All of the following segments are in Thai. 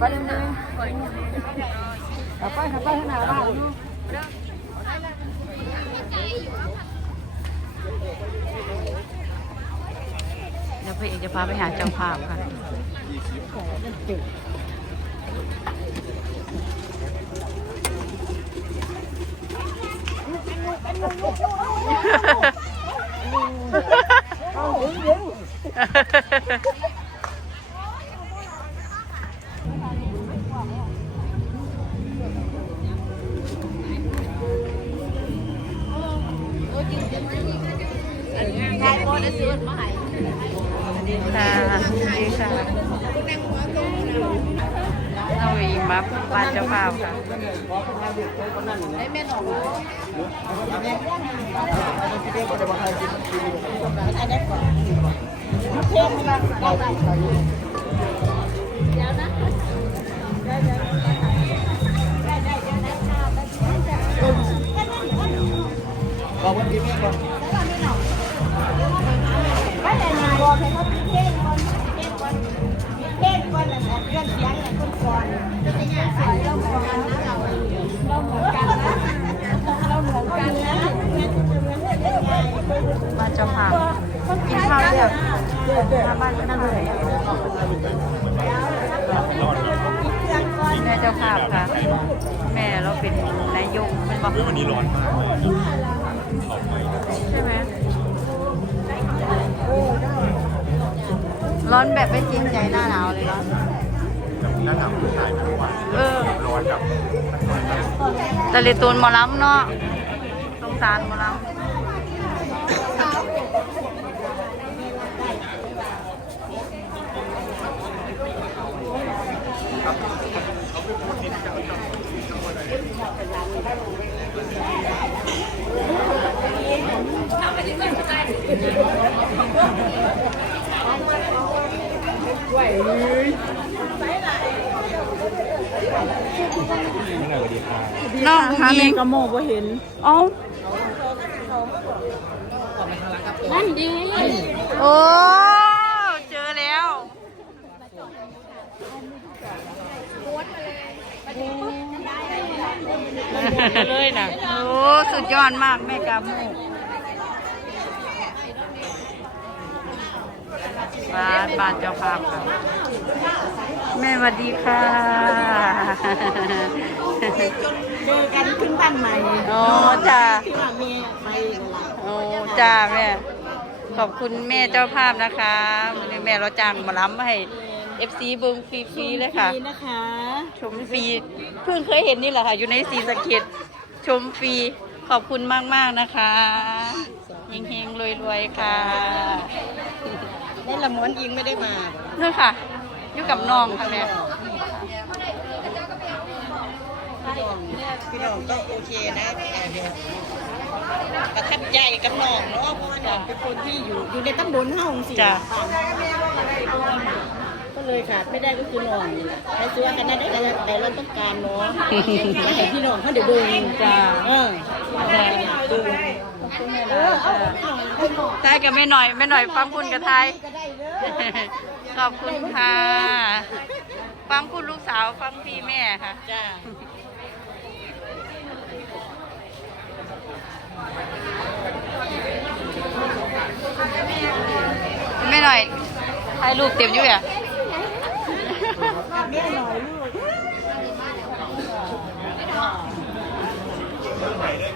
ไปเลยขับไปขับไปข้างหน้าบ้านเดี๋ยวพี่เอกจะพาไปหาเจ้าภาพค่ะ ค่ะดีค่ะเราอีมาบ้าเจ้าภาค่ะบอก เจ้าภาพกินข้าวเรียบมาบ้านก็นั่งเลยแม่เจ้าภาพค่ะ แม่เราเป็นนายกเป็นบอกวันนี้ร้อนมากใช่ไหมร้อนแบบไม่จริงใจหน้าหนาวเลยเนาะหน้าหนาวถ่ายทุกวันเออร้อนกับแตะลิตูนหมอลำเนาะสงสารหมอลำ น้องหาอิแม่งกระโมกว่าเห็นเอ้านั่นดีโอ้เจอแล้วเลยนะโอ้สุดยอดมากแม่กามูบ้านบ้านเจ้าภาพค่ะ แม่สวัสดีค่ะ เจอกันขึ้นบ้านใหม่โอ้จ้าที่ว่าเมียไปนั่นล่ะโอ้จ้าแม่ ขอบคุณแม่เจ้าภาพนะคะวันนี้แม่เราจ้างหมาล้ำให้ FC เบิ้งฟรีๆเลยค่ะ ดีนะคะชมฟรีเพิ่งเคยเห็นนี่แหละค่ะ อยู่ในสีสะเก็ดชมฟรีขอบคุณมาก ๆ นะคะเฮงๆรวย ๆ ค่ะ ได้ละม้วนยิงไม่ได้มานี่ค่ะอยู่กับน้องค่ะแม่พี่น้องก็โอเคนะประทับใจกับน้องเนาะเพราะว่าน้องเป็นคนที่อยู่อยู่ในตำบลเฮาสิจ้ะก็เลยขาดไม่ได้ก็คือน้องนี่แหละใครซื้อว่ากันได้แต่แต่เราต้องการเนาะอยากให้พี่น้องเขาเดี๋ยวเบิ่งจ้าเออจ้าเบิ่ง ขอบคุณแม่หลายค่ะทายกับแม่หน่อยแม่หน่อยฟังคุณกับทาย ก็ได้เด้อขอบคุณค่ะ ฟังคุณลูกสาวฟังพี่แม่ค่ะ จ้าแม่หน่อยถ่ายรูปเต็มอยู่อะ แม่หน่อยลูก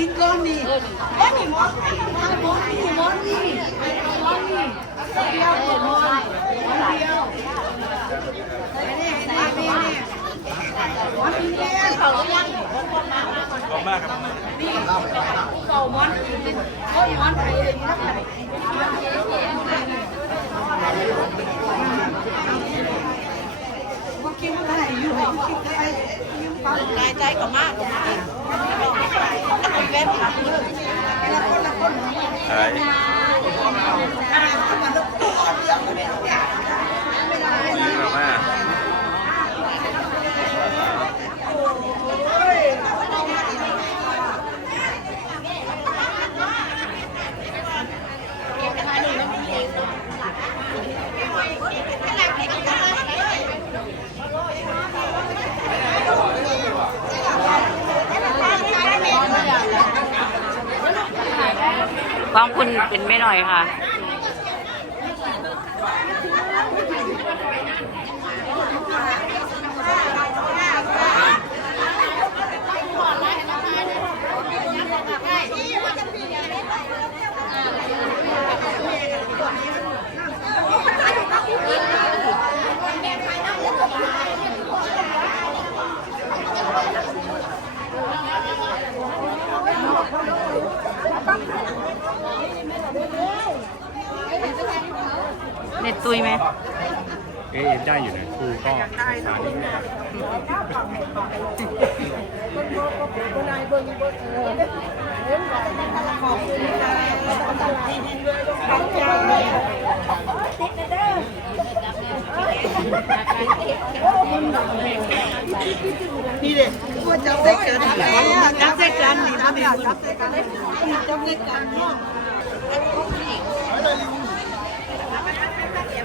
กินก้อนนี่ก้อนนี่มอนทางมอนนี่มอนนี่มอนนี่เดียวมอนเดียวนี่นี่นี่นี่มอนกินแก้วเขาย่างบมากครับนี่เก่ามอนก้อนมอนไยเลยนักไหนกินอะไรอยู่กินอะไรยืมปั๊ายใจก็มากกว่า ใช่ดีมาก คุณเป็นไม่หน่อยค่ะ เน็ตตุยไหมเอ๊ะได้อยู่นะครูก็สายนี้นี่เลยว่าจับได้กินจับได้กันนี่นะเนี่ยจับได้กันจับได้กัน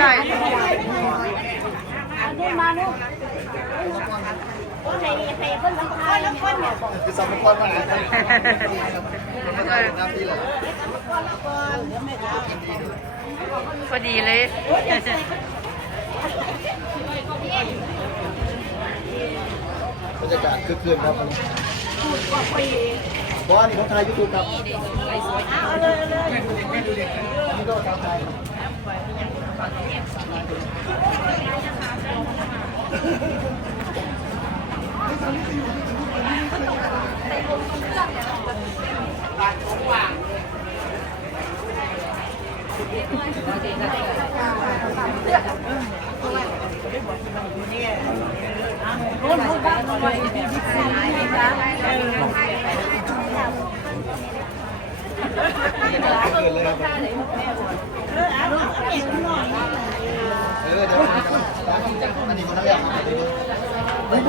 หายไปสวยไม่หน่อยคือสมมติว่ามันน้ำที่เหลือพอดีเลยบรรยากาศคึกคืนครับมันเพราะว่านี่เขาถ่ายยูทูบครับนี่ก็ทำไทยเกิ นเลยครับเออเดี๋ยวอันนี้คนนักเรียน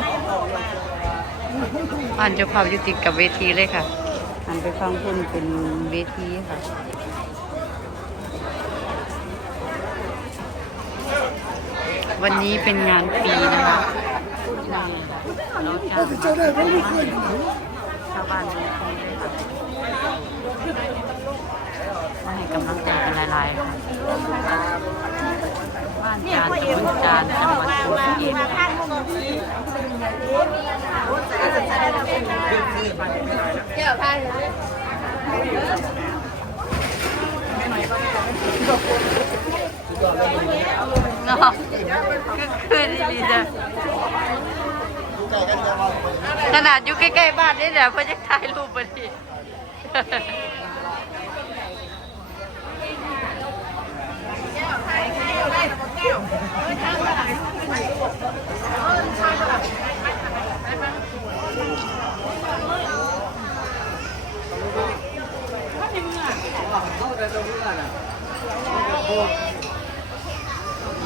ไม่บุ้มอ่านเจ้าภาพอยู่ติดกับเวทีเลยค่ะอ่านไปฟังคุณเป็นเวทีค่ะวันนี้เป็นงานฟรีนะคะเราจะชาวบ้านเวทีเลยค่ะมาให้กำลังใจกันหลายๆค่ะบ้านจานตำบลจานจังหวัดสุรินทร์ เนาะ ก็คือดีจ้ะขนาดอยู่ใกล้ๆบ้านนี่แหละเพื่อจะถ่ายรูปพอดี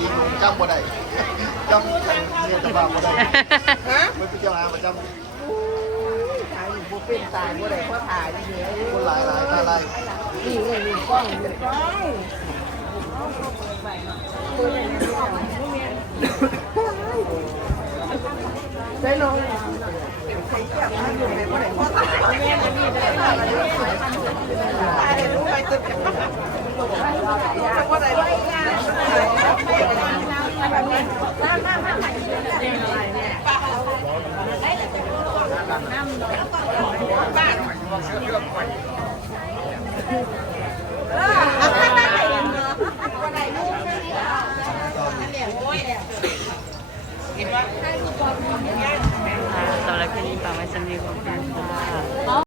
ยิงจำบ่ได้ จำเรียนจะบ้าบ่ได้ไม่พิจารณาประจำตายอยู่บ่เป็นตายบ่ได้เพราะถ่ายนี่เด้อคนหลายหลายหลายหลายนี่เลยนี่กล้องนี่กล้องใช่น้องใครเก็บมาอยู่ในบ่ได้เพราะถ่ายแม่นี่ได้ตายรู้ไปตึกบ่ได้ ตอนแรกแค่นี้ปากไว้สักนิดก่อน